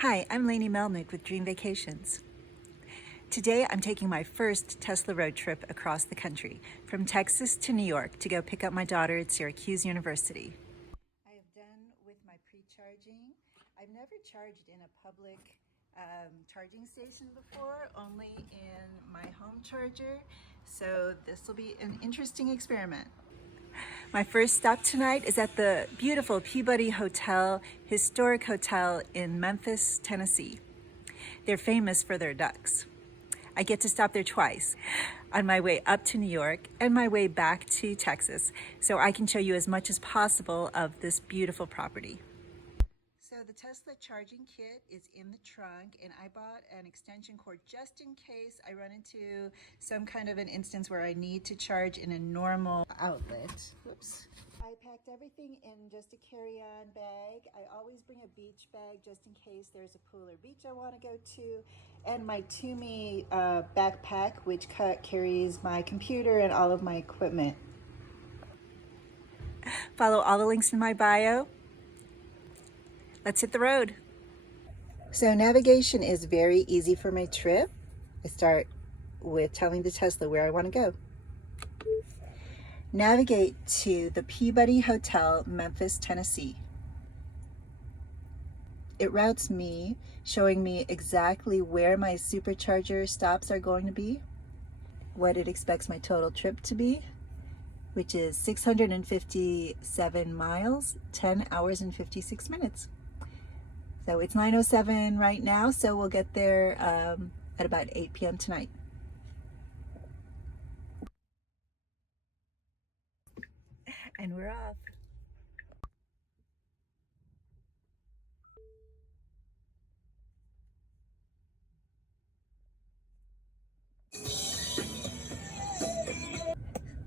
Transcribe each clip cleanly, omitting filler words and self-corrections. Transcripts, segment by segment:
Hi, I'm Lainey Melnick with Dream Vacations. Today I'm taking my first Tesla road trip across the country, from Texas to New York, to go pick up my daughter at Syracuse University. I have done with my pre-charging. I've never charged in a public charging station before, only in my home charger, so this will be an interesting experiment. My first stop tonight is at the beautiful Peabody historic hotel in Memphis, Tennessee. They're famous for their ducks. I get to stop there twice, on my way up to New York and my way back to Texas, so I can show you as much as possible of this beautiful property. So the Tesla charging kit is in the trunk, and I bought an extension cord just in case I run into some kind of an instance where I need to charge in a normal outlet. Whoops. I packed everything in just a carry-on bag. I always bring a beach bag just in case there's a pool or beach I want to go to, and my Toomey backpack, which carries my computer and all of my equipment. Follow all the links in my bio. Let's hit the road. So navigation is very easy for my trip. I start with telling the Tesla where I want to go. Navigate to the Peabody Hotel Memphis, Tennessee. It routes me, showing me exactly where my supercharger stops are going to be, what it expects my total trip to be, which is 657 miles, 10 hours and 56 minutes. So it's 9:07 right now, so we'll get there at about 8 p.m. tonight. And we're off.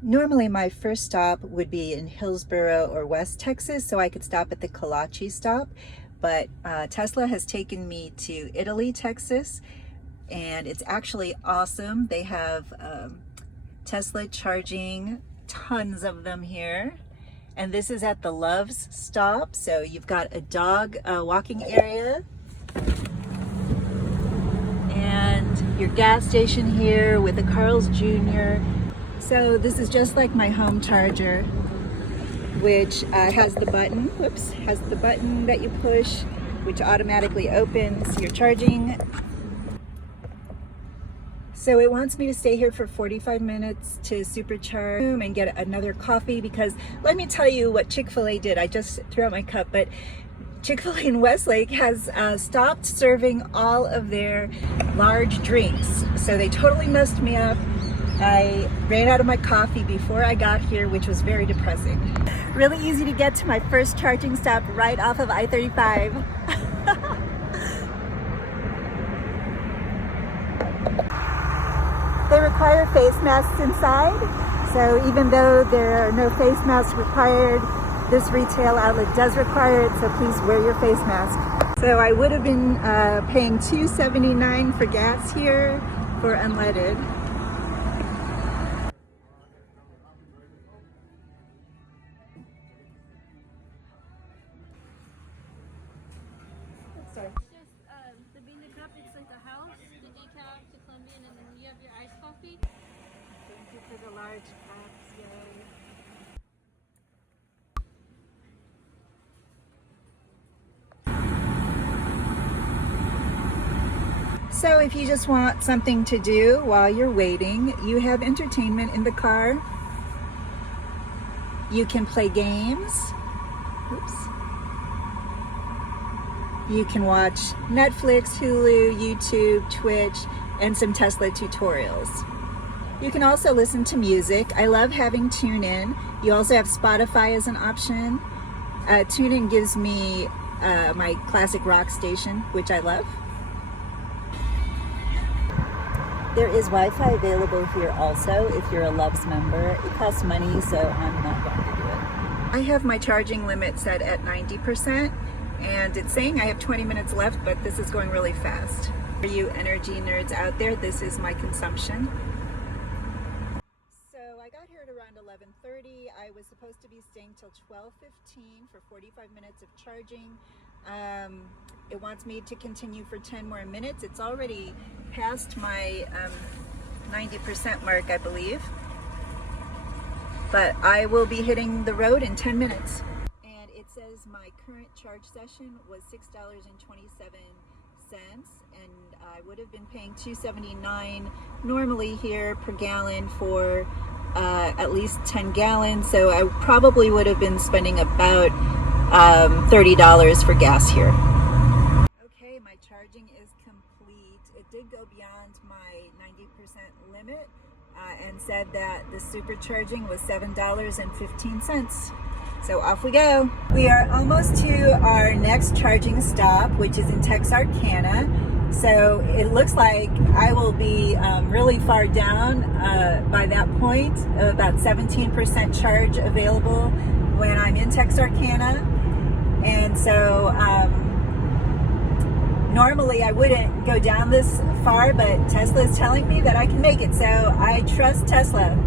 Normally my first stop would be in Hillsboro or West Texas, so I could stop at the Kalachi stop. But Tesla has taken me to Italy, Texas, and it's actually awesome. They have Tesla charging, tons of them here. And this is at the Loves stop, so you've got a dog walking area. And your gas station here with a Carl's Jr. So this is just like my home charger, which has the button, has the button that you push, which automatically opens your charging. So it wants me to stay here for 45 minutes to supercharge and get another coffee, because let me tell you what Chick-fil-A did. I just threw out my cup, but Chick-fil-A in Westlake has stopped serving all of their large drinks. So they totally messed me up. I ran out of my coffee before I got here, which was very depressing. Really easy to get to my first charging stop right off of I-35. They require face masks inside, so even though there are no face masks required, this retail outlet does require it, so please wear your face mask. So I would have been paying $2.79 for gas here for unleaded. Sorry. Just the bean to cup, it's like a house, the decaf to Colombian, and then you have your iced coffee. Thank you for the large cups, yay. So if you just want something to do while you're waiting, you have entertainment in the car. You can play games. Oops. You can watch Netflix, Hulu, YouTube, Twitch, and some Tesla tutorials. You can also listen to music. I love having TuneIn. You also have Spotify as an option. TuneIn gives me my classic rock station, which I love. There is Wi-Fi available here also if you're a Loves member. It costs money, so I'm not going to do it. I have my charging limit set at 90%. And it's saying I have 20 minutes left, but this is going really fast. For you energy nerds out there, this is my consumption. So I got here at around around 11:30. I was supposed to be staying till 12:15 for 45 minutes of charging. It wants me to continue for 10 more minutes. It's already past my 90% mark, I believe. But I will be hitting the road in 10 minutes. And it says my current charge session was $6.27, and I would have been paying $2.79 normally here per gallon for at least 10 gallons. So I probably would have been spending about $30 for gas here. Okay, my charging is complete. It did go beyond my 90% limit and said that the supercharging was $7.15. So off we go. We are almost to our next charging stop, which is in Texarkana. So it looks like I will be really far down by that point, about 17% charge available when I'm in Texarkana. And so normally I wouldn't go down this far, but Tesla is telling me that I can make it. So I trust Tesla.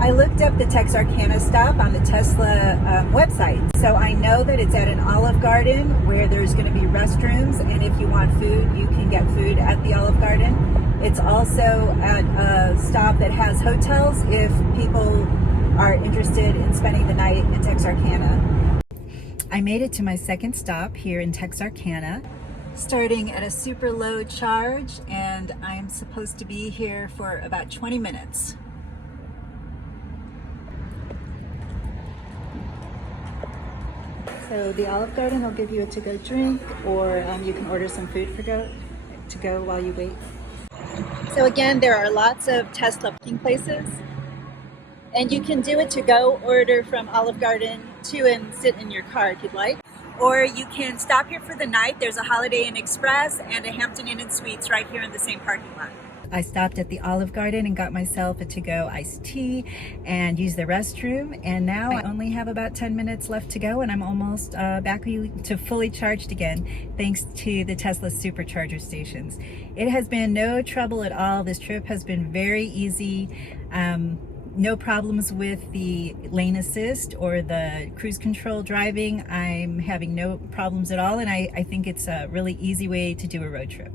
I looked up the Texarkana stop on the Tesla website. So I know that it's at an Olive Garden where there's going to be restrooms. And if you want food, you can get food at the Olive Garden. It's also at a stop that has hotels if people are interested in spending the night in Texarkana. I made it to my second stop here in Texarkana, starting at a super low charge, and I'm supposed to be here for about 20 minutes. So the Olive Garden will give you a to-go drink, or you can order some food for to go while you wait. So again, there are lots of Tesla parking places, and you can do it to go order from Olive Garden too and sit in your car if you'd like. Or you can stop here for the night. There's a Holiday Inn Express and a Hampton Inn and Suites right here in the same parking lot. I stopped at the Olive Garden and got myself a to-go iced tea and used the restroom. And now I only have about 10 minutes left to go, and I'm almost back to fully charged again, thanks to the Tesla supercharger stations. It has been no trouble at all. This trip has been very easy. No problems with the lane assist or the cruise control driving. I'm having no problems at all, and I think it's a really easy way to do a road trip.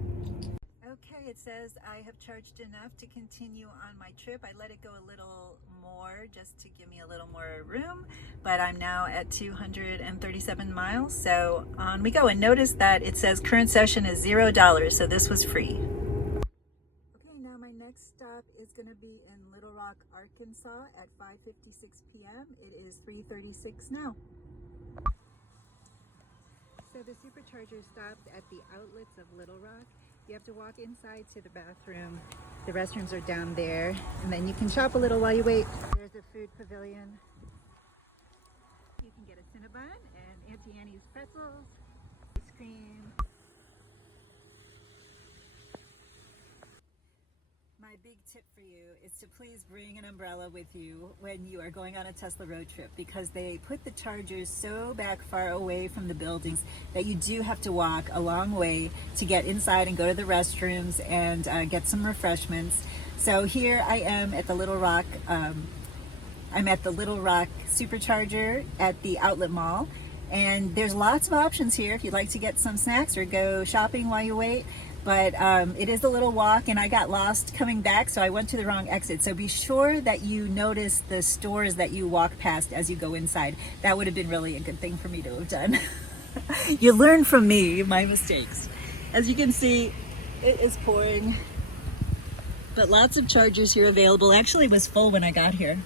Okay, it says I have charged enough to continue on my trip. I let it go a little more just to give me a little more room, but I'm now at 237 miles, so on we go. And notice that it says current session is $0, so this was free. Okay, now my next stop is going to be in Little Rock, Arkansas at 5:56 p.m. It is 3:36 now. So the supercharger stopped at the outlets of Little Rock. You have to walk inside to the bathroom. The restrooms are down there, and then you can shop a little while you wait. There's a food pavilion. You can get a Cinnabon and Auntie Annie's pretzels, ice cream. My big tip for you is to please bring an umbrella with you when you are going on a Tesla road trip, because they put the chargers so back far away from the buildings that you do have to walk a long way to get inside and go to the restrooms and get some refreshments. So here I am at the Little Rock, I'm at the Little Rock Supercharger at the Outlet Mall, and there's lots of options here if you'd like to get some snacks or go shopping while you wait. But it is a little walk, and I got lost coming back, so I went to the wrong exit. So be sure that you notice the stores that you walk past as you go inside. That would have been really a good thing for me to have done. You learn from me, my mistakes. As you can see, it is pouring, but lots of chargers here available. Actually, it was full when I got here.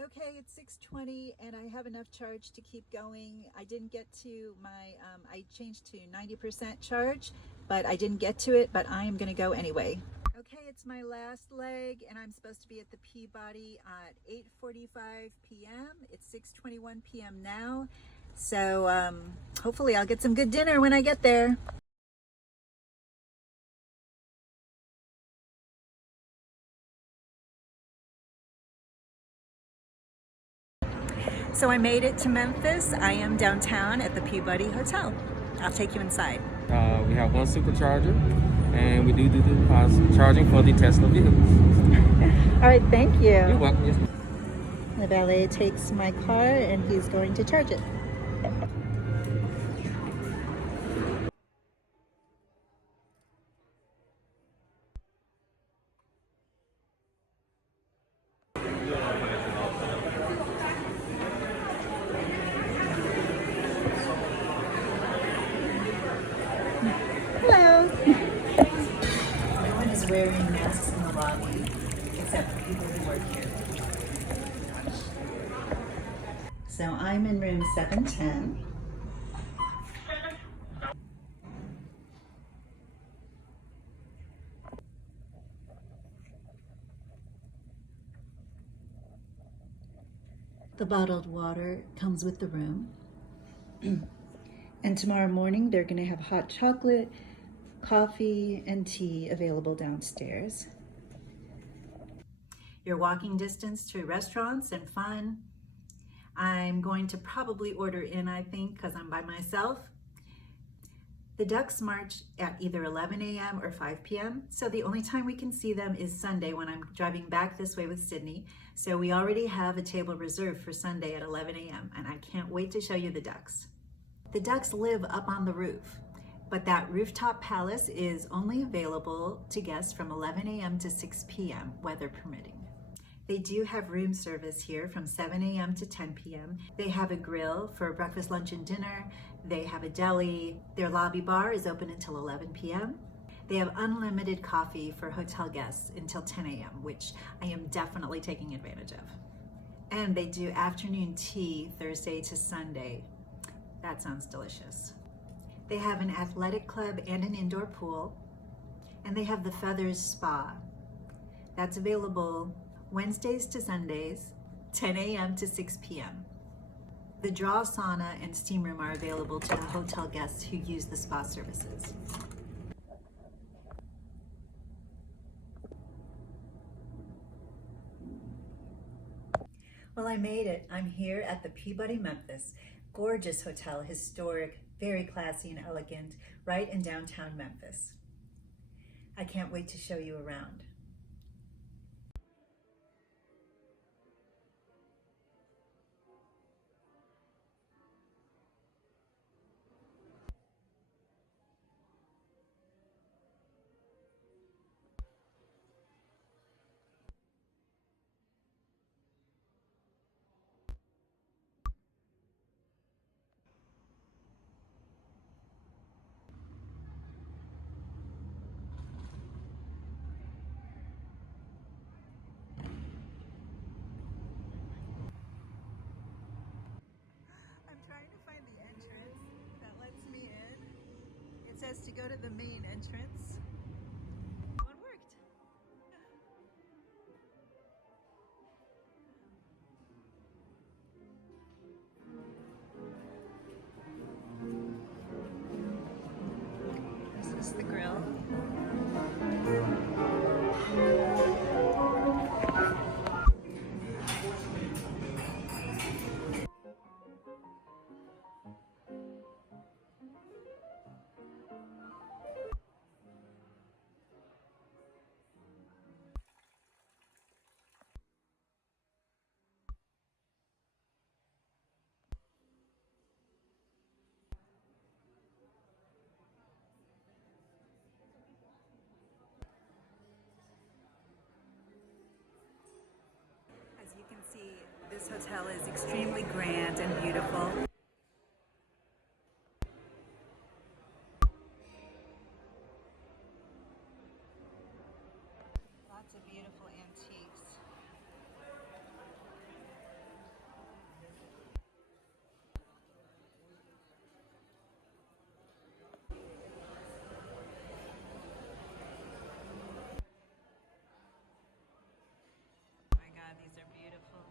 Okay, it's 6:20, and I have enough charge to keep going. I didn't get to my, I changed to 90% charge, but I didn't get to it, but I am gonna go anyway. Okay, it's my last leg, and I'm supposed to be at the Peabody at 8:45 p.m. It's 6:21 p.m. now, so hopefully I'll get some good dinner when I get there. So I made it to Memphis. I am downtown at the Peabody Hotel. I'll take you inside. We have one supercharger. and we do the charging for the Tesla vehicles. All right, thank you. You're welcome. Yes. The valet takes my car and he's going to charge it. Hello. Everyone is wearing masks in the lobby, except for people who work here. So I'm in room 710. The bottled water comes with the room. And tomorrow morning, they're going to have hot chocolate, coffee, and tea available downstairs. Your walking distance to restaurants and fun. I'm going to probably order in, I think, because I'm by myself. The Ducks march at either 11 a.m. or 5 p.m. So the only time we can see them is Sunday when I'm driving back this way with Sydney. So we already have a table reserved for Sunday at 11 a.m. and I can't wait to show you the Ducks. The Ducks live up on the roof, but that rooftop palace is only available to guests from 11 a.m. to 6 p.m., weather permitting. They do have room service here from 7 a.m. to 10 p.m. They have a grill for breakfast, lunch, and dinner. They have a deli. Their lobby bar is open until 11 p.m. They have unlimited coffee for hotel guests until 10 a.m., which I am definitely taking advantage of. And they do afternoon tea Thursday to Sunday. That sounds delicious. They have an athletic club and an indoor pool. And they have the Feathers Spa. That's available Wednesdays to Sundays, 10 a.m. to 6 p.m. The draw sauna and steam room are available to the hotel guests who use the spa services. Well, I made it. I'm here at the Peabody Memphis. Gorgeous hotel, historic, very classy and elegant, right in downtown Memphis. I can't wait to show you around. Says to go to the main entrance. One worked. This is the grill. As you can see, this hotel is extremely grand and beautiful. Lots of beautiful antiques. Oh my God, these are beautiful.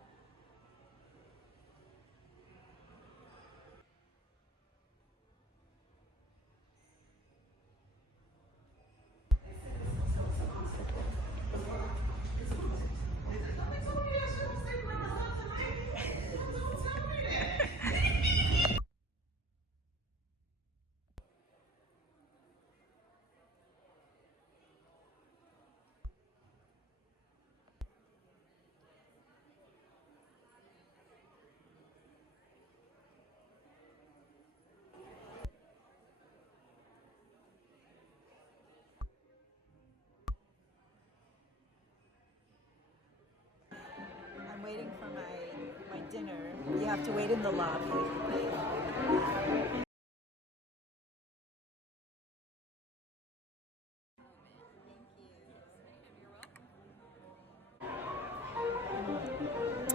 have to wait in the lobby.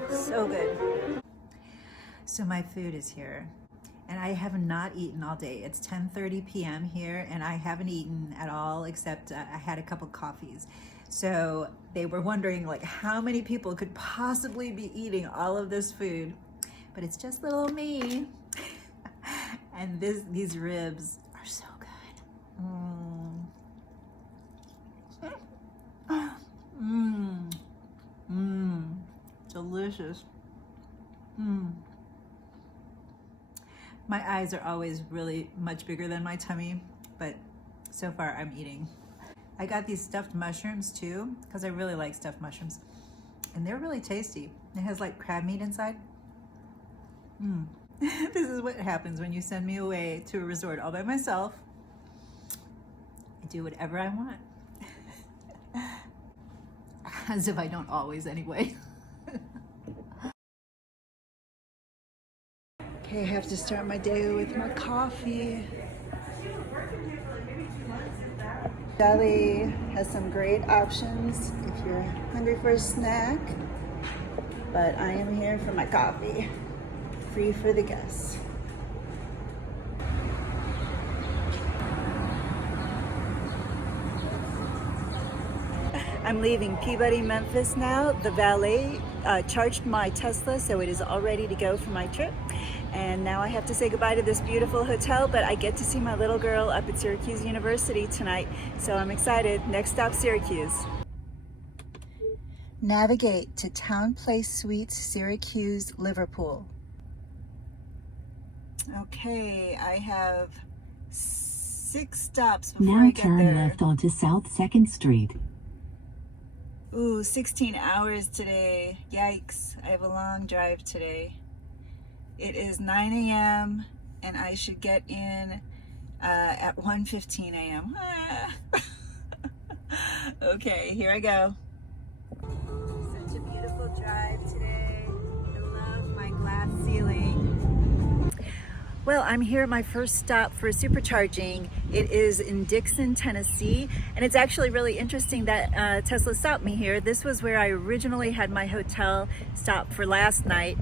So good. So my food is here, and I have not eaten all day. It's 10:30 p.m. here, and I haven't eaten at all except I had a couple coffees. So they were wondering like how many people could possibly be eating all of this food, but it's just little me. And these ribs are so good. Delicious. My eyes are always really much bigger than my tummy, but so far I'm eating. I got these stuffed mushrooms too, because I really like stuffed mushrooms. And they're really tasty. It has like crab meat inside. This is what happens when you send me away to a resort all by myself. I do whatever I want. As if I don't always anyway. Okay, I have to start my day with my coffee. Deli has some great options if you're hungry for a snack, but I am here for my coffee. Free for the guests. I'm leaving Peabody, Memphis now. The valet charged my Tesla, so it is all ready to go for my trip. And now I have to say goodbye to this beautiful hotel, but I get to see my little girl up at Syracuse University tonight, so I'm excited. Next stop, Syracuse. Navigate to Town Place Suites, Syracuse, Liverpool. Okay, I have 6 stops before I get there. Now turn left onto South 2nd Street. Ooh, 16 hours today. Yikes, I have a long drive today. It is 9 a.m. and I should get in at 1:15 a.m. Okay, here I go. Such a beautiful drive today. I love my glass ceiling. Well, I'm here at my first stop for supercharging. It is in Dixon, Tennessee, and it's actually really interesting that Tesla stopped me here. This was where I originally had my hotel stop for last night,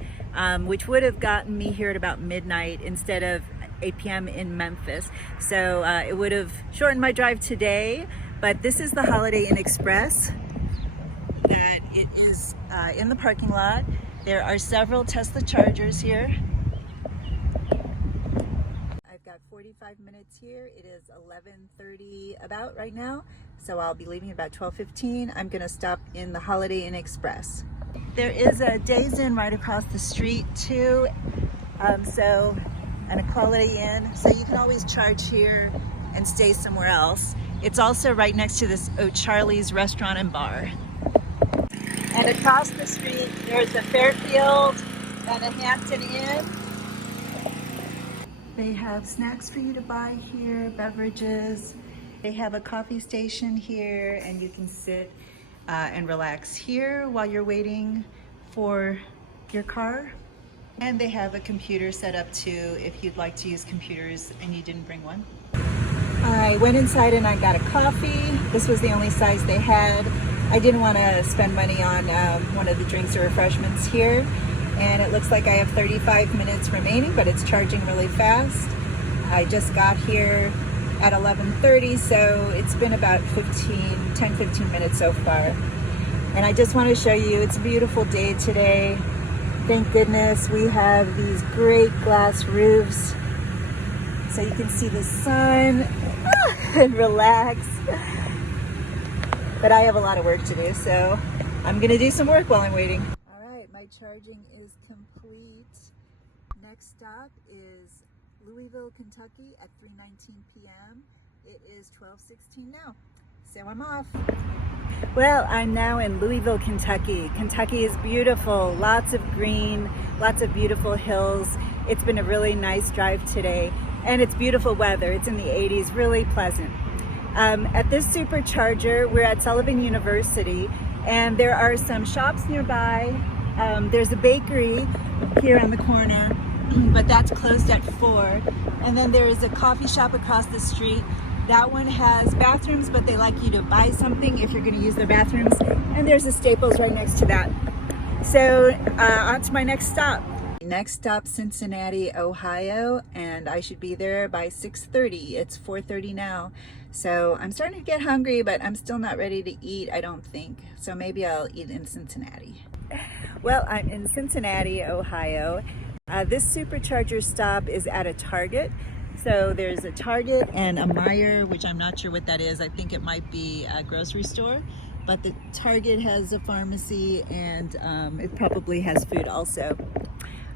which would have gotten me here at about midnight instead of 8 p.m. in Memphis. So it would have shortened my drive today, but this is the Holiday Inn Express. That it is in the parking lot. There are several Tesla chargers here. 45 minutes here. It is 11:30 about right now, so I'll be leaving about 12:15. I'm gonna stop in the Holiday Inn Express. There is a Days Inn right across the street too, and a Quality Inn, so you can always charge here and stay somewhere else. It's also right next to this O'Charlie's restaurant and bar. And across the street there's a Fairfield and a Hampton Inn. They have snacks for you to buy here, beverages. They have a coffee station here, and you can sit and relax here while you're waiting for your car. And they have a computer set up too if you'd like to use computers and you didn't bring one. I went inside and I got a coffee. This was the only size they had. I didn't want to spend money on one of the drinks or refreshments here. And it looks like I have 35 minutes remaining, but it's charging really fast. I just got here at 11:30, so it's been about 10-15 minutes so far. And I just want to show you, it's a beautiful day today. Thank goodness we have these great glass roofs, so you can see the sun and relax. But I have a lot of work to do, so I'm gonna do some work while I'm waiting. My charging is complete. Next stop is Louisville, Kentucky at 3:19 p.m. It is 12:16 now, so I'm off. Well, I'm now in Louisville, Kentucky. Kentucky is beautiful, lots of green, lots of beautiful hills. It's been a really nice drive today, and it's beautiful weather. It's in the 80s, really pleasant. At this supercharger, we're at Sullivan University, and there are some shops nearby. There's a bakery, here on the corner, but that's closed at 4. And then there is a coffee shop across the street. That one has bathrooms, but they like you to buy something if you're going to use their bathrooms. And there's a Staples right next to that. So on to my next stop. Next stop, Cincinnati, Ohio, and I should be there by 6:30. It's 4:30 now. So I'm starting to get hungry, but I'm still not ready to eat, I don't think. So maybe I'll eat in Cincinnati. Well, I'm in Cincinnati, Ohio. This supercharger stop is at a Target. So there's a Target and a Meijer, which I'm not sure what that is. I think it might be a grocery store. But the Target has a pharmacy, and it probably has food also.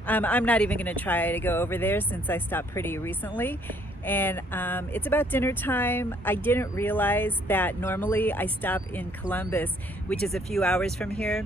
I'm not even going to try to go over there since I stopped pretty recently. And it's about dinner time. I didn't realize that normally I stop in Columbus, which is a few hours from here.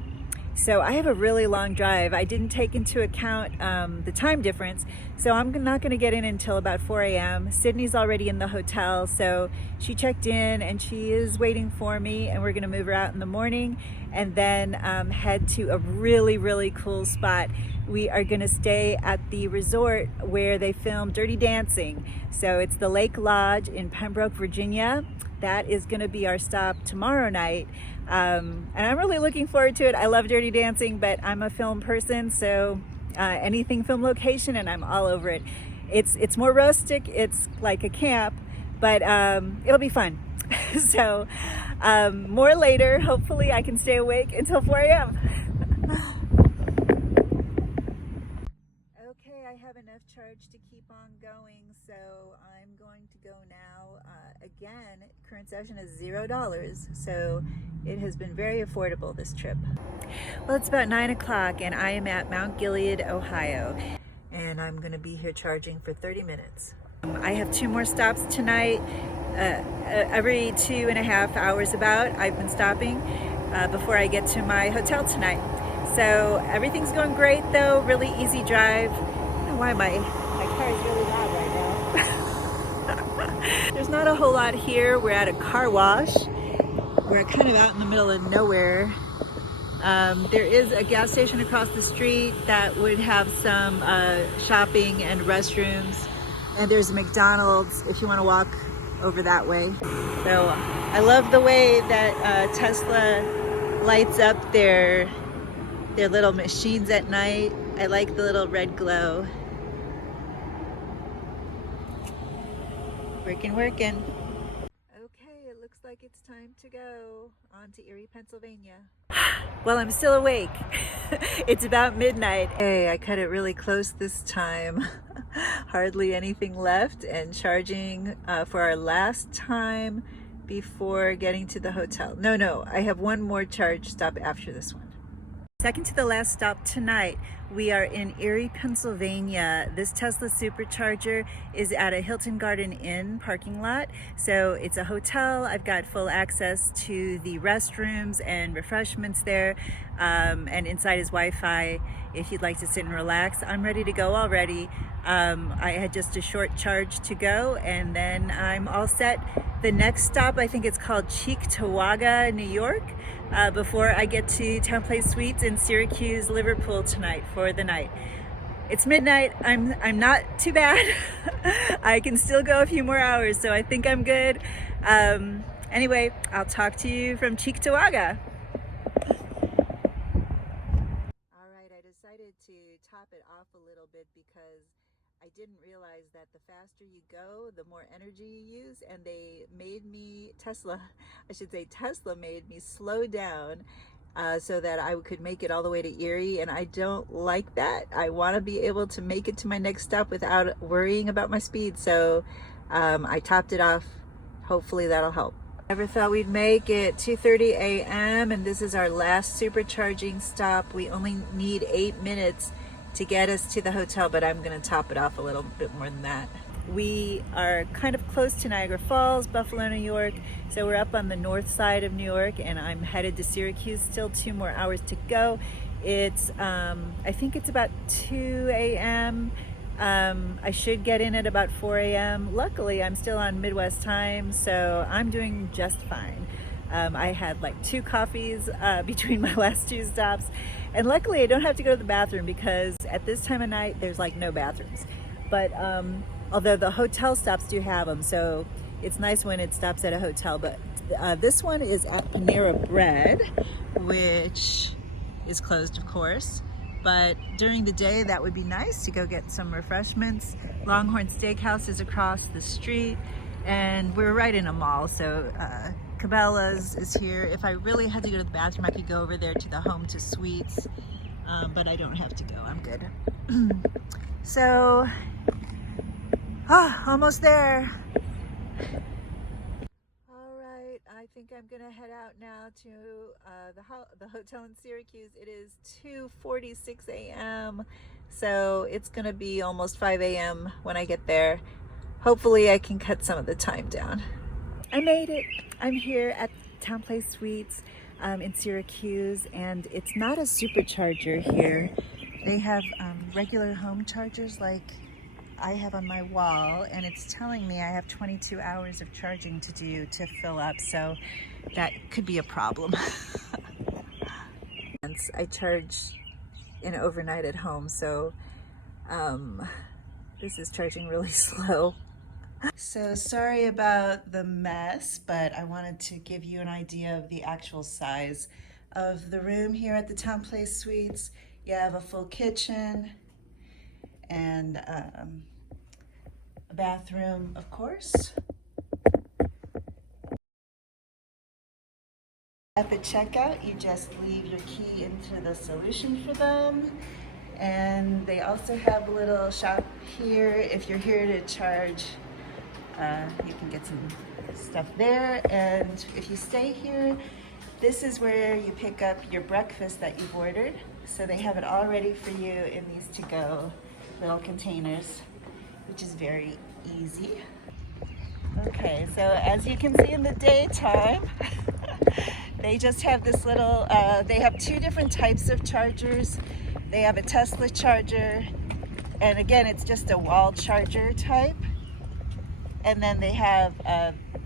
So I have a really long drive. I didn't take into account the time difference. So I'm not going to get in until about 4 a.m. Sydney's already in the hotel. So she checked in and she is waiting for me, and we're going to move her out in the morning and then head to a really, really cool spot. We are going to stay at the resort where they filmed Dirty Dancing. So it's the Lake Lodge in Pembroke, Virginia. That is going to be our stop tomorrow night. And I'm really looking forward to it. I love Dirty Dancing, but I'm a film person, so anything film location, and I'm all over it. It's more rustic. It's like a camp, but it'll be fun. So more later. Hopefully I can stay awake until 4 a.m. Okay, I have enough charge to keep on going, so I'm going to go now. Again, current session is $0, so it has been very affordable this trip. Well, it's about 9 o'clock and I am at Mount Gilead, Ohio, and I'm going to be here charging for 30 minutes. I have 2 more stops tonight. Every 2.5 hours about, I've been stopping before I get to my hotel tonight. So everything's going great though, really easy drive. I don't know why my car is really loud right now. There's not a whole lot here. We're at a car wash. We're kind of out in the middle of nowhere. There is a gas station across the street that would have some shopping and restrooms. And there's a McDonald's if you want to walk over that way. So I love the way that Tesla lights up their little machines at night. I like the little red glow. Working. Okay, it looks like it's time to go on to Erie, Pennsylvania. Well, I'm still awake. It's about midnight. Hey, I cut it really close this time. Hardly anything left, and charging for our last time before getting to the hotel. No, I have one more charge stop after this one. Second to the last stop tonight, we are in Erie, Pennsylvania. This Tesla supercharger is at a Hilton Garden Inn parking lot. So it's a hotel. I've got full access to the restrooms and refreshments there. And inside is Wi-Fi if you'd like to sit and relax. I'm ready to go already. I had just a short charge to go, and then I'm all set. The next stop, I think it's called Cheektowaga, New York, before I get to Town Place Suites in Syracuse, Liverpool tonight for the night. It's midnight. I'm not too bad. I can still go a few more hours, so I think I'm good. Anyway, I'll talk to you from Cheektowaga. All right, I decided to top it off a little bit because I didn't realize that the faster you go, the more energy you use, and Tesla made me slow down so that I could make it all the way to Erie, and I don't like that. I want to be able to make it to my next stop without worrying about my speed, so I topped it off. Hopefully that'll help. Never thought we'd make it. 2:30 a.m. and this is our last supercharging stop. We only need 8 minutes to get us to the hotel, but I'm going to top it off a little bit more than that. We are kind of close to Niagara Falls, Buffalo, New York. So we're up on the north side of New York, and I'm headed to Syracuse. Still 2 more hours to go. It's, I think it's about 2 a.m. I should get in at about 4 a.m. Luckily, I'm still on Midwest time, so I'm doing just fine. I had like 2 coffees between my last 2 stops. And luckily I don't have to go to the bathroom because at this time of night, there's like no bathrooms. But although the hotel stops do have them, so it's nice when it stops at a hotel. But this one is at Panera Bread, which is closed, of course. But during the day, that would be nice to go get some refreshments. Longhorn Steakhouse is across the street, and we're right in a mall, so Cabela's is here. If I really had to go to the bathroom, I could go over there to the Home to Suites, but I don't have to go. I'm good. So, almost there. All right, I think I'm gonna head out now to the hotel in Syracuse. It is 2:46 a.m. So it's gonna be almost 5 a.m. when I get there. Hopefully I can cut some of the time down. I made it. I'm here at Town Place Suites in Syracuse, and it's not a supercharger here. They have regular home chargers like I have on my wall, and it's telling me I have 22 hours of charging to do to fill up, so that could be a problem. I charge in overnight at home, so this is charging really slow. So sorry about the mess, but I wanted to give you an idea of the actual size of the room here at the Town Place Suites. You have a full kitchen and a bathroom, of course. At the checkout, you just leave your key into the solution for them. And they also have a little shop here if you're here to charge. You can get some stuff there, and if you stay here, this is where you pick up your breakfast that you've ordered. So they have it all ready for you in these to-go little containers, which is very easy. Okay, so as you can see in the daytime, they just have this little, they have 2 different types of chargers. They have a Tesla charger, and again, it's just a wall charger type. And then they have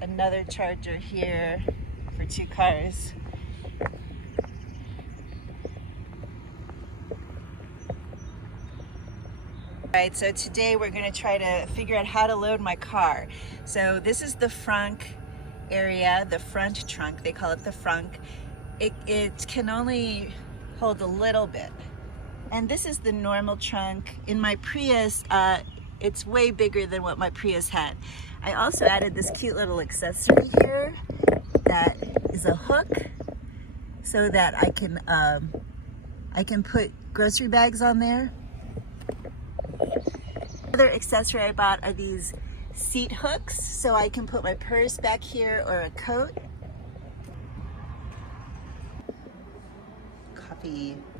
another charger here for 2 cars. Right, so today we're going to try to figure out how to load my car. So this is the frunk area, the front trunk. They call it the frunk. It can only hold a little bit. And this is the normal trunk. In my Prius, it's way bigger than what my Prius had. I also added this cute little accessory here that is a hook so that I can put grocery bags on there. Another accessory I bought are these seat hooks so I can put my purse back here or a coat.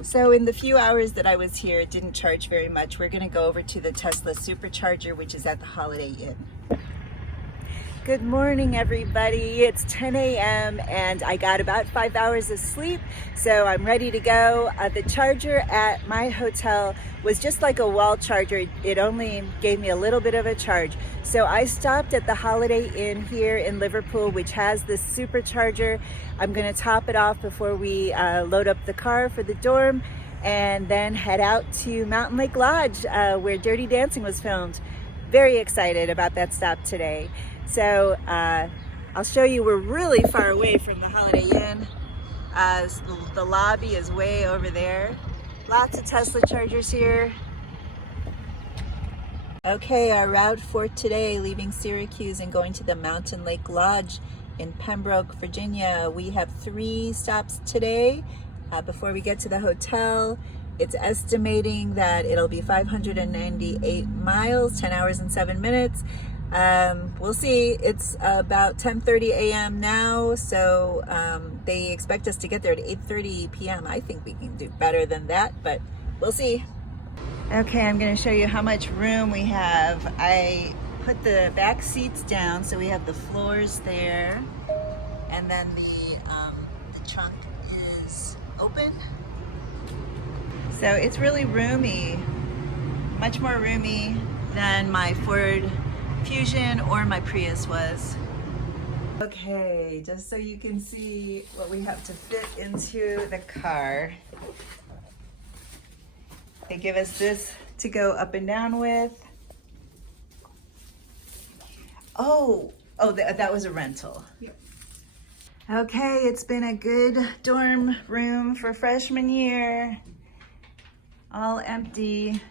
So in the few hours that I was here, it didn't charge very much. We're gonna go over to the Tesla Supercharger, which is at the Holiday Inn. Good morning, everybody. It's 10 a.m. and I got about 5 hours of sleep, so I'm ready to go. The charger at my hotel was just like a wall charger. It only gave me a little bit of a charge. So I stopped at the Holiday Inn here in Liverpool, which has this supercharger. I'm gonna top it off before we load up the car for the dorm, and then head out to Mountain Lake Lodge, where Dirty Dancing was filmed. Very excited about that stop today. So I'll show you, we're really far away from the Holiday Inn. The lobby is way over there. Lots of Tesla chargers here. Okay, our route for today, leaving Syracuse and going to the Mountain Lake Lodge in Pembroke, Virginia. We have 3 stops today before we get to the hotel. It's estimating that it'll be 598 miles, 10 hours and 7 minutes. We'll see. It's about 10:30 a.m. now, so they expect us to get there at 8:30 p.m. I think we can do better than that, but we'll see. Okay, I'm going to show you how much room we have. I put the back seats down, so we have the floors there, and then the trunk is open. So it's really roomy, much more roomy than my Ford Fusion or my Prius was. Okay, just so you can see what we have to fit into the car. They give us this to go up and down with. That was a rental. Yep. Okay, it's been a good dorm room for freshman year. All empty.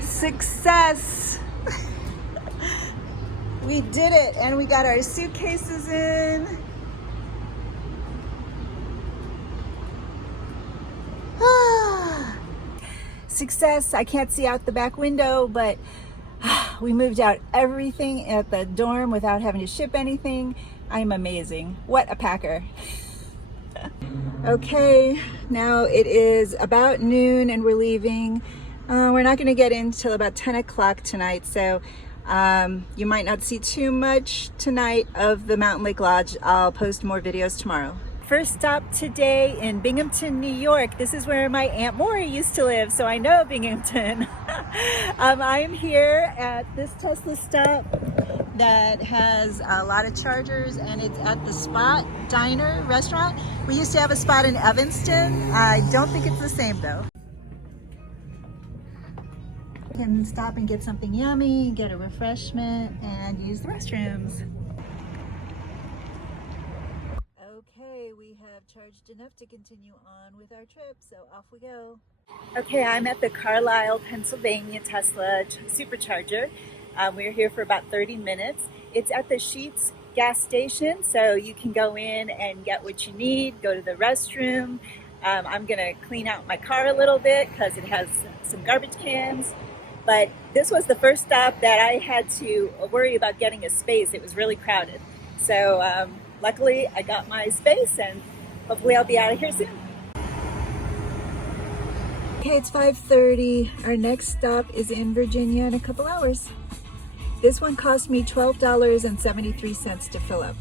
Success! We did it, and we got our suitcases in. Success! I can't see out the back window, but we moved out everything at the dorm without having to ship anything. I'm amazing. What a packer. Okay, now it is about noon and we're leaving. We're not going to get in till about 10 o'clock tonight, so you might not see too much tonight of the Mountain Lake Lodge. I'll post more videos tomorrow. First stop today in Binghamton, New York. This is where my Aunt Maury used to live, so I know Binghamton. I am here at this Tesla stop that has a lot of chargers, and it's at the Spot Diner restaurant. We used to have a spot in Evanston. I don't think it's the same though. You can stop and get something yummy, get a refreshment, and use the restrooms. Okay, we have charged enough to continue on with our trip, so off we go. Okay, I'm at the Carlisle, Pennsylvania Tesla supercharger. We're here for about 30 minutes. It's at the Sheetz gas station, so you can go in and get what you need, go to the restroom. I'm gonna clean out my car a little bit because it has some garbage cans. But this was the first stop that I had to worry about getting a space. It was really crowded. So luckily I got my space, and hopefully I'll be out of here soon. Okay, it's 5:30. Our next stop is in Virginia in a couple hours. This one cost me $12.73 to fill up.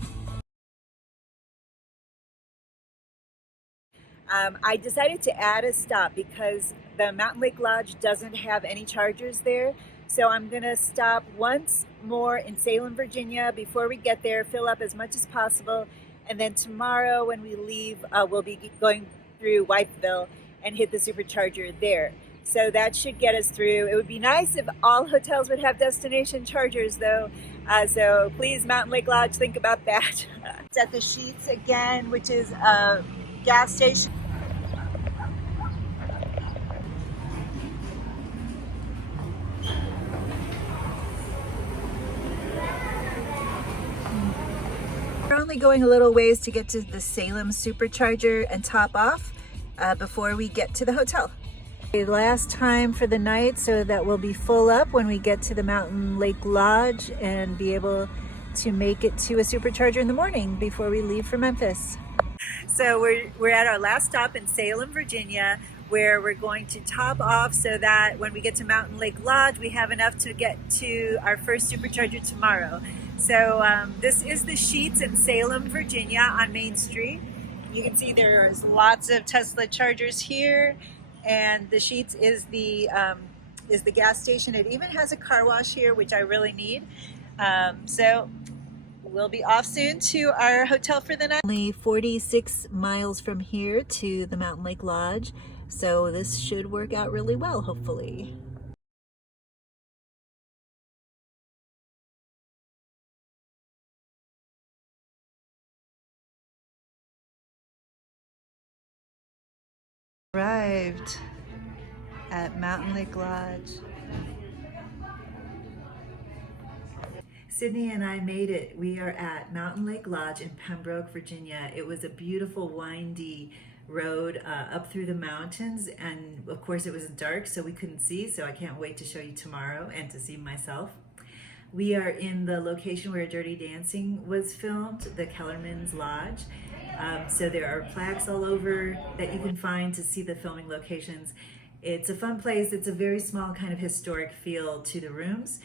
I decided to add a stop because the Mountain Lake Lodge doesn't have any chargers there. So I'm gonna stop once more in Salem, Virginia before we get there, fill up as much as possible. And then tomorrow when we leave, we'll be going through Whiteville and hit the supercharger there. So that should get us through. It would be nice if all hotels would have destination chargers though. So please, Mountain Lake Lodge, think about that. It's at the Sheetz again, which is a gas station. We're only going a little ways to get to the Salem supercharger and top off before we get to the hotel. Last time for the night, so that we'll be full up when we get to the Mountain Lake Lodge and be able to make it to a supercharger in the morning before we leave for Memphis. So we're at our last stop in Salem, Virginia, where we're going to top off so that when we get to Mountain Lake Lodge, we have enough to get to our first supercharger tomorrow. So this is the Sheetz in Salem, Virginia on Main Street. You can see there's lots of Tesla chargers here, and the Sheetz is the gas station. It even has a car wash here, which I really need. So we'll be off soon to our hotel for the night. Only 46 miles from here to the Mountain Lake Lodge, so this should work out really well, hopefully. Arrived at Mountain Lake Lodge. Sydney and I made it. We are at Mountain Lake Lodge in Pembroke, Virginia. It was a beautiful, windy road up through the mountains, and of course it was dark, so we couldn't see, so I can't wait to show you tomorrow and to see myself. We are in the location where Dirty Dancing was filmed, the Kellerman's Lodge. So there are plaques all over that you can find to see the filming locations. It's a fun place. It's a very small kind of historic feel to the rooms.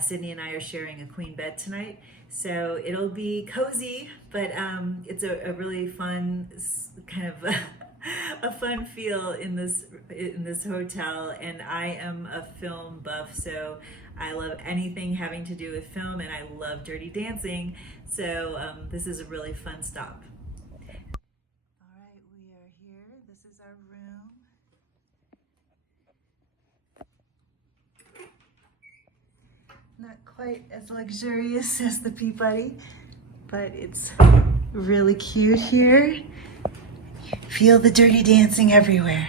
Sydney and I are sharing a queen bed tonight, so it'll be cozy, but it's a really fun kind of a fun feel in this hotel. And I am a film buff, so I love anything having to do with film, and I love Dirty Dancing. So this is a really fun stop. All right, we are here. This is our room. Not quite as luxurious as the Peabody, but it's really cute here. Feel the Dirty Dancing everywhere.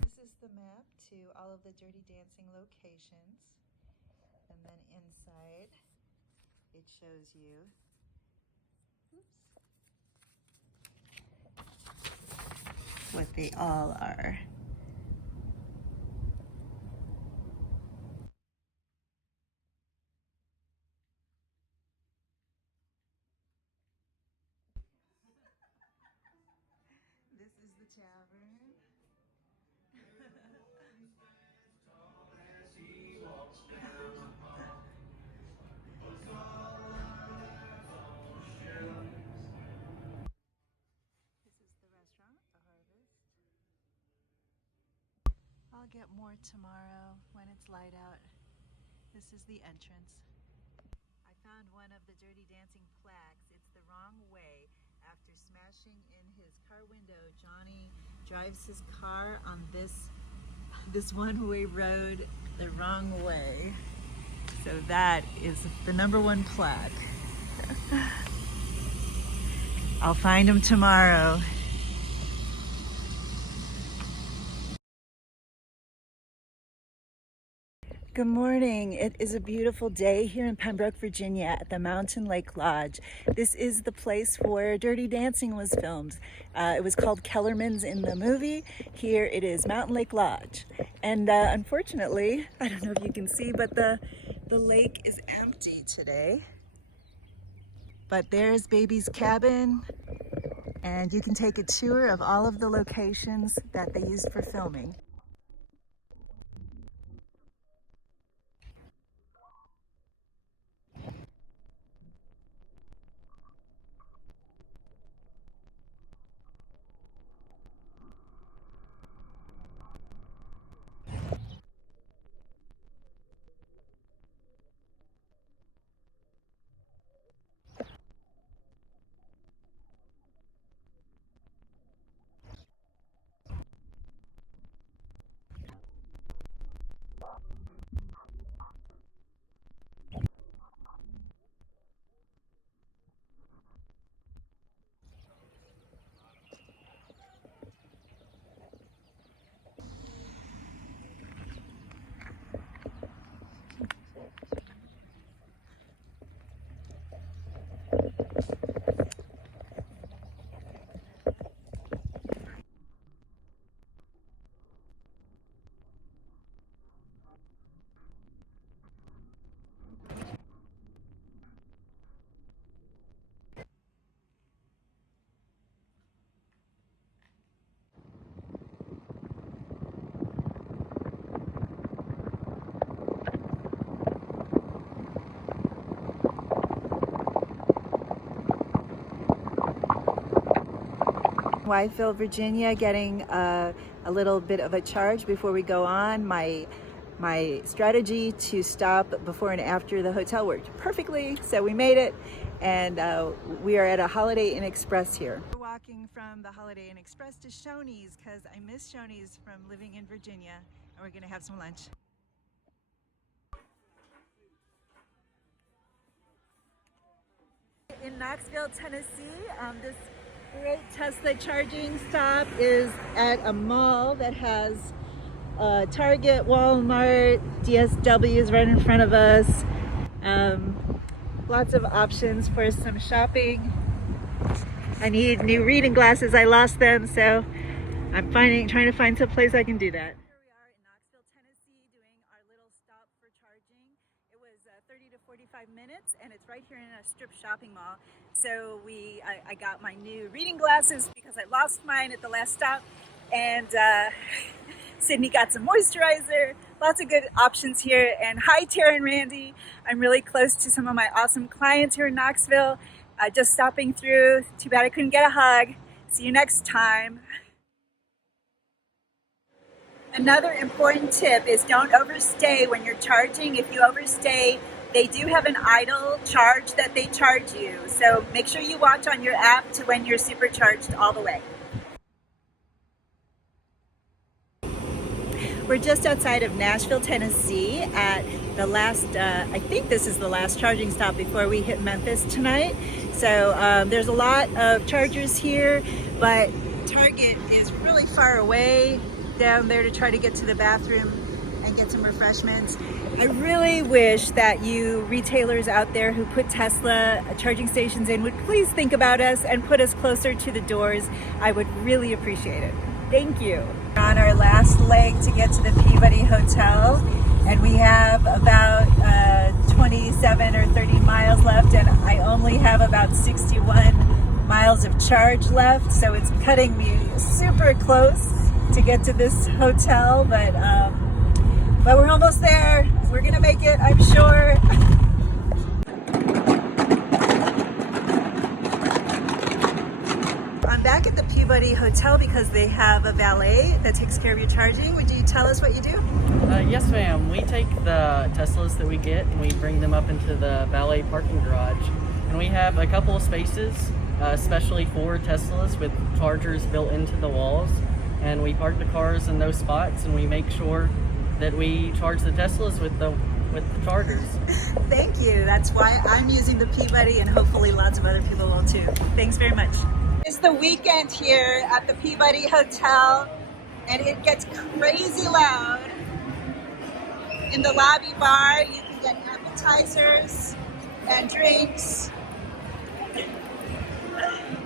This is the map to all of the Dirty Dancing locations, and then inside it shows you what they all are. This is the tavern. This is the restaurant, The Harvest. I'll get more tomorrow when it's light out. This is the entrance. I found one of the Dirty Dancing plaques. It's the wrong way. After smashing in his car window, Johnny drives his car on this one-way road the wrong way. So that is the #1 plaque. I'll find him tomorrow. Good morning. It is a beautiful day here in Pembroke, Virginia at the Mountain Lake Lodge. This is the place where Dirty Dancing was filmed. It was called Kellerman's in the movie. Here it is Mountain Lake Lodge. And unfortunately, I don't know if you can see, but the lake is empty today. But there's Baby's cabin, and you can take a tour of all of the locations that they used for filming. Wytheville, Virginia, getting a little bit of a charge before we go on. My strategy to stop before and after the hotel worked perfectly, so we made it, and we are at a Holiday Inn Express here. We're walking from the Holiday Inn Express to Shoney's because I miss Shoney's from living in Virginia, and we're gonna have some lunch. In Knoxville, Tennessee, this great Tesla charging stop is at a mall that has Target, Walmart, DSW's right in front of us. Lots of options for some shopping. I need new reading glasses. I lost them, so I'm trying to find some place I can do that. Here we are in Knoxville, Tennessee, doing our little stop for charging. It was 30 to 45 minutes, and it's right here in a strip shopping mall. So I got my new reading glasses because I lost mine at the last stop, and Sydney got some moisturizer, lots of good options here. And hi, Tara and Randy. I'm really close to some of my awesome clients here in Knoxville. Just stopping through. Too bad I couldn't get a hug. See you next time. Another important tip is don't overstay when you're charging. If you overstay, they do have an idle charge that they charge you. So make sure you watch on your app to when you're supercharged all the way. We're just outside of Nashville, Tennessee at the last, I think this is the last charging stop before we hit Memphis tonight. So there's a lot of chargers here, but Target is really far away down there to try to get to the bathroom and get some refreshments. I really wish that you retailers out there who put Tesla charging stations in would please think about us and put us closer to the doors. I would really appreciate it. Thank you. We're on our last leg to get to the Peabody Hotel, and we have about 27 or 30 miles left, and I only have about 61 miles of charge left, so it's cutting me super close to get to this hotel, but we're almost there. We're gonna make it, I'm sure. I'm back at the Peabody Hotel because they have a valet that takes care of your charging. Would you tell us what you do? Yes, ma'am. We take the Teslas that we get and we bring them up into the valet parking garage. And we have a couple of spaces, especially for Teslas with chargers built into the walls. And we park the cars in those spots and we make sure that we charge the Teslas with the chargers. Thank you. That's why I'm using the Peabody, and hopefully lots of other people will too. Thanks very much. It's the weekend here at the Peabody Hotel, and it gets crazy loud. In the lobby bar, you can get appetizers and drinks.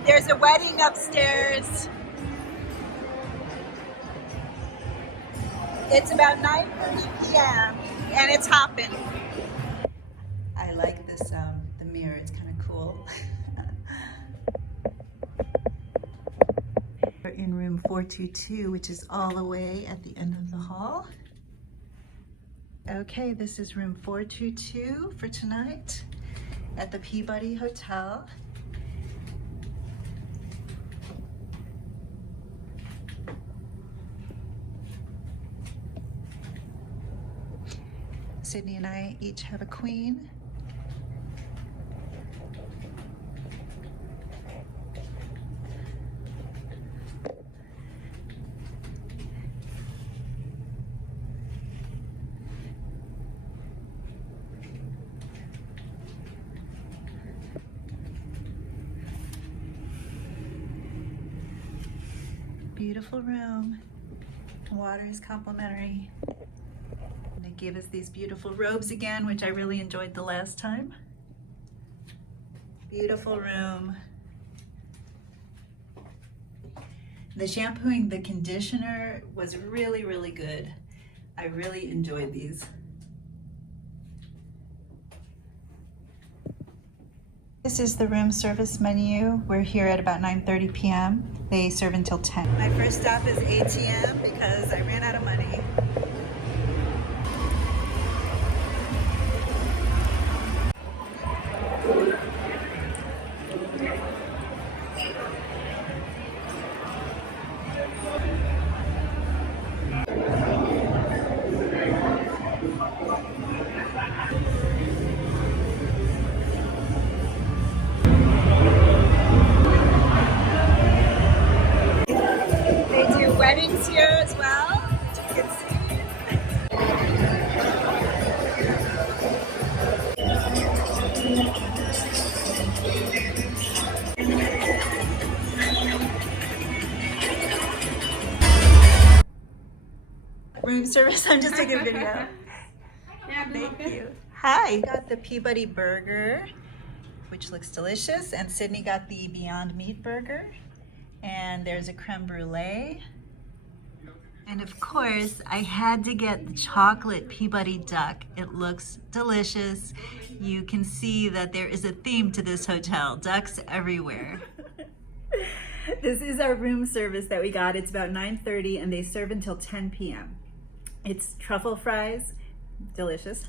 There's a wedding upstairs. It's about 9:30 p.m. and it's hopping. I like this, the mirror, it's kind of cool. We're in room 422, which is all the way at the end of the hall. Okay, this is room 422 for tonight at the Peabody Hotel. Sydney and I each have a queen. Beautiful room. Water is complimentary. And they gave us these beautiful robes again, which I really enjoyed the last time. Beautiful room. The shampooing, the conditioner was really, really good. I really enjoyed these. This is the room service menu. We're here at about 9:30 p.m. They serve until 10. My first stop is ATM because I ran out of money. Weddings here as well, which you can see. Room service, I'm just taking a video. Thank you. Hi. Got the Peabody burger, which looks delicious, and Sydney got the Beyond Meat burger. And there's a creme brulee. And of course, I had to get the chocolate Peabody Duck. It looks delicious. You can see that there is a theme to this hotel, ducks everywhere. This is our room service that we got. It's about 9:30 and they serve until 10 p.m. It's truffle fries, delicious.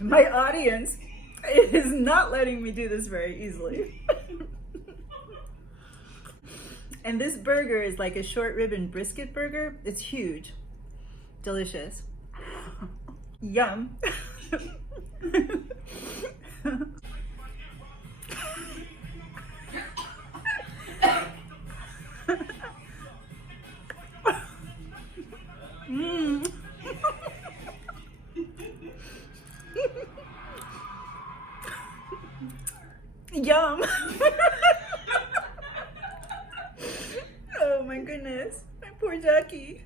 My audience is not letting me do this very easily. And this burger is like a short rib and brisket burger. It's huge, delicious. Yum. Yum. Oh my goodness, my poor ducky.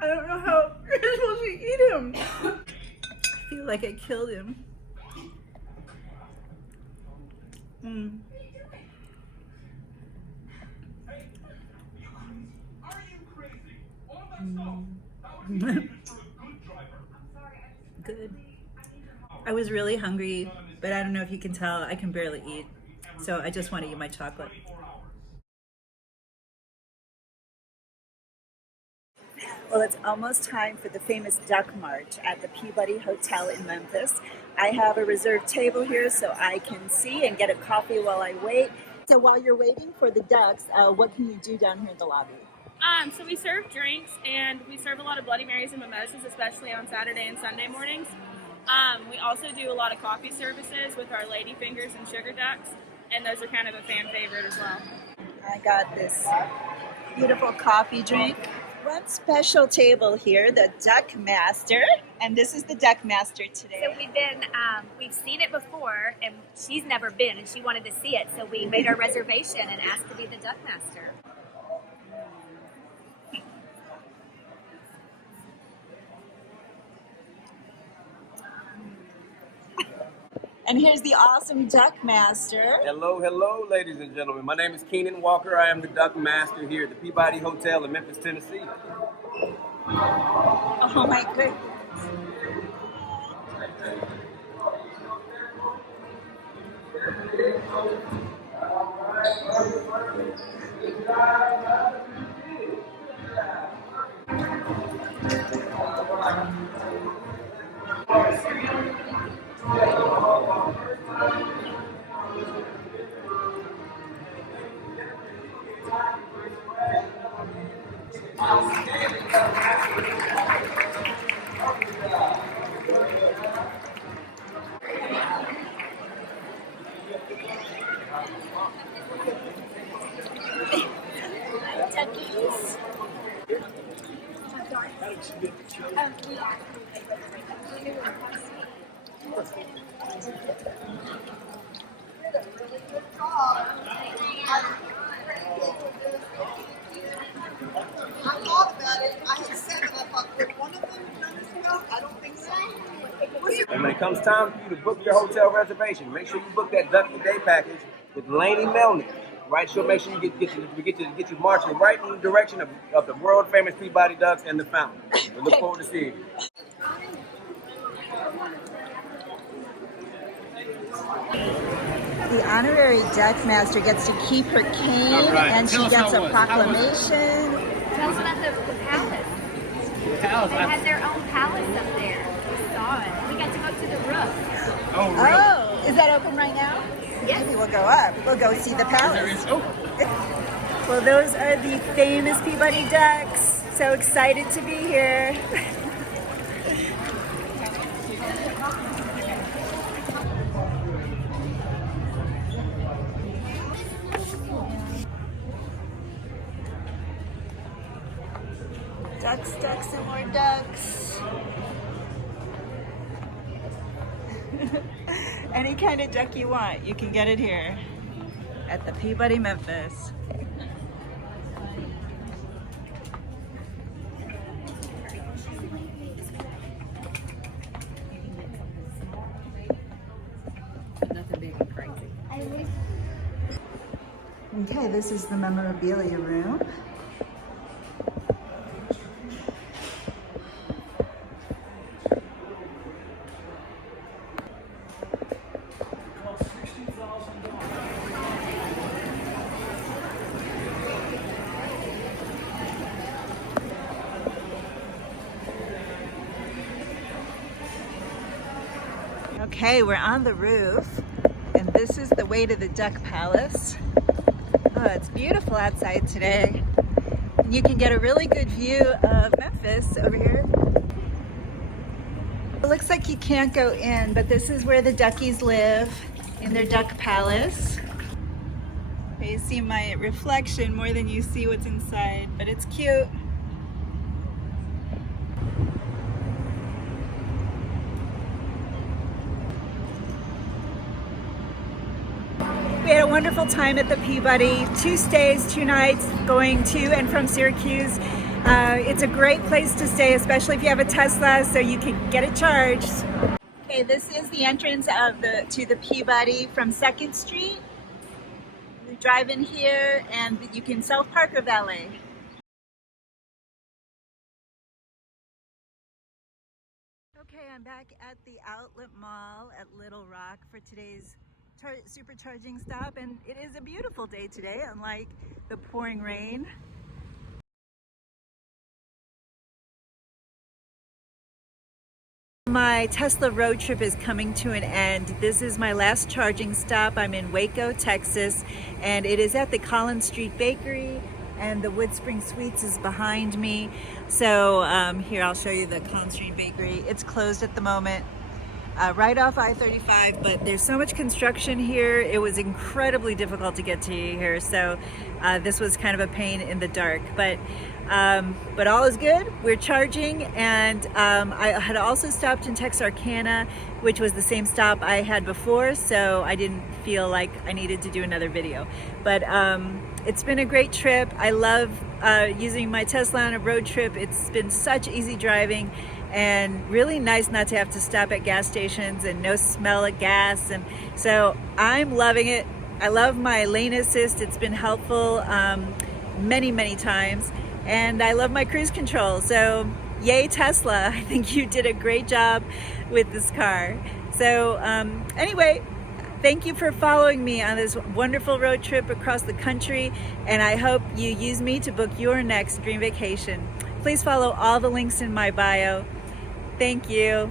I don't know how you're supposed to eat him. I feel like I killed him. Good. I was really hungry, but I don't know if you can tell, I can barely eat. So I just want to eat my chocolate. Well, it's almost time for the famous Duck March at the Peabody Hotel in Memphis. I have a reserved table here so I can see and get a coffee while I wait. So while you're waiting for the ducks, what can you do down here in the lobby? So we serve drinks, and we serve a lot of Bloody Marys and mimosas, especially on Saturday and Sunday mornings. We also do a lot of coffee services with our Lady Fingers and Sugar Ducks, and those are kind of a fan favorite as well. I got this beautiful coffee drink. One special table here, the Duck Master, and this is the Duck Master today. So we've seen it before, and she's never been, and she wanted to see it, so we made our reservation and asked to be the Duck Master. And here's the awesome Duck Master. Hello, hello, ladies and gentlemen. My name is Keenan Walker. I am the Duck Master here at the Peabody Hotel in Memphis, Tennessee. Oh my goodness. I thought about it. I had said that I thought, would one of them done this well? I don't think so. And when it comes time for you to book your hotel reservation, make sure you book that Duck Day package with Lainey Melnick. Right, she'll make sure you get you marching right in the direction of the world famous Peabody Ducks and the fountain. We look forward to seeing you. The honorary Duck Master gets to keep her cane, and she gets a proclamation. Tell us about the palace. They had their own palace up there. We saw it. We got to go to the roof. Oh, really? Oh, is that open right now? Yes. Maybe we'll go up. We'll go see the palace. Well, those are the famous Peabody Ducks. So excited to be here. Ducks, ducks, and more ducks. Any kind of duck you want, you can get it here at the Peabody Memphis. Nothing big and crazy. Okay, this is the memorabilia room. Okay, we're on the roof, and this is the way to the Duck Palace. Oh, it's beautiful outside today. And you can get a really good view of Memphis over here. It looks like you can't go in, but this is where the duckies live, in their Duck Palace. Okay, you see my reflection more than you see what's inside, but it's cute. We had a wonderful time at the Peabody. 2 stays, 2 nights, going to and from Syracuse. It's a great place to stay, especially if you have a Tesla, so you can get it charged. Okay, this is the entrance to the Peabody from 2nd Street. You drive in here, and you can self-park or valet. Okay, I'm back at the Outlet Mall at Little Rock for today's supercharging stop, and it is a beautiful day today, unlike the pouring rain. My Tesla road trip is coming to an end. This is my last charging stop. I'm in Waco, Texas, and it is at the Collins Street Bakery, and the Wood Spring Sweets is behind me. So here, I'll show you the Collins Street Bakery. It's closed at the moment. Right off I-35, but there's so much construction here. It was incredibly difficult to get to here, so this was kind of a pain in the dark, but all is good. We're charging, and I had also stopped in Texarkana, which was the same stop I had before, so I didn't feel like I needed to do another video. But it's been a great trip. I love using my Tesla on a road trip. It's been such easy driving, and really nice not to have to stop at gas stations and no smell of gas, and so I'm loving it. I love my lane assist. It's been helpful many times, and I love my cruise control. So yay Tesla, I think you did a great job with this car. So anyway, thank you for following me on this wonderful road trip across the country, and I hope you use me to book your next dream vacation. Please follow all the links in my bio. Thank you.